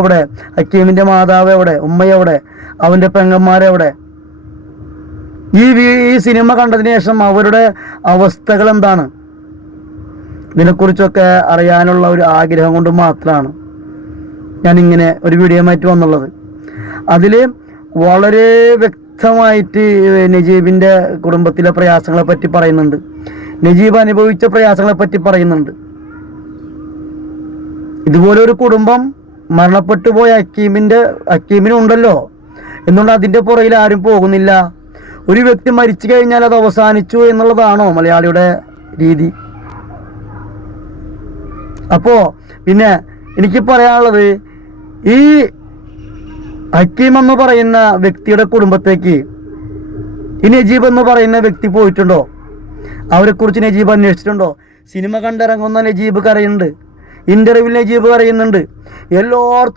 എവിടെ? ഹക്കീമിന്റെ മാതാവ് എവിടെ? ഉമ്മയെവിടെ? അവന്റെ പെങ്ങന്മാരെവിടെ? ഈ സിനിമ കണ്ടതിന് ശേഷം അവരുടെ അവസ്ഥകൾ എന്താണ്? ഇതിനെക്കുറിച്ചൊക്കെ അറിയാനുള്ള ഒരു ആഗ്രഹം കൊണ്ട് മാത്രമാണ് ഞാനിങ്ങനെ ഒരു വീഡിയോ ആയിട്ട് വന്നുള്ളത്. അതിൽ വളരെ വ്യക്തമായിട്ട് നജീബിൻ്റെ കുടുംബത്തിലെ പ്രയാസങ്ങളെ പറ്റി പറയുന്നുണ്ട്. നജീബ് അനുഭവിച്ച പ്രയാസങ്ങളെ പറ്റി പറയുന്നുണ്ട്. ഇതുപോലെ ഒരു കുടുംബം മരണപ്പെട്ടു പോയ ഹക്കീമിനുണ്ടല്ലോ എന്നുകൊണ്ട് അതിൻ്റെ പുറകിൽ ആരും പോകുന്നില്ല. ഒരു വ്യക്തി മരിച്ചു കഴിഞ്ഞാൽ അത് അവസാനിച്ചു എന്നുള്ളതാണോ മലയാളിയുടെ രീതി? അപ്പോൾ പിന്നെ എനിക്ക് പറയാനുള്ളത്, ഈ ഹക്കീം എന്ന് പറയുന്ന വ്യക്തിയുടെ കുടുംബത്തേക്ക് ഈ നജീബ് എന്ന് പറയുന്ന വ്യക്തി പോയിട്ടുണ്ടോ? അവരെക്കുറിച്ച് നജീബ് അന്വേഷിച്ചിട്ടുണ്ടോ? സിനിമ കണ്ടിറങ്ങുന്ന നജീബ് കരയുന്നുണ്ട്, ഇന്റർവ്യൂവിൽ നജീബ് പറയുന്നുണ്ട്, എല്ലായിടത്തും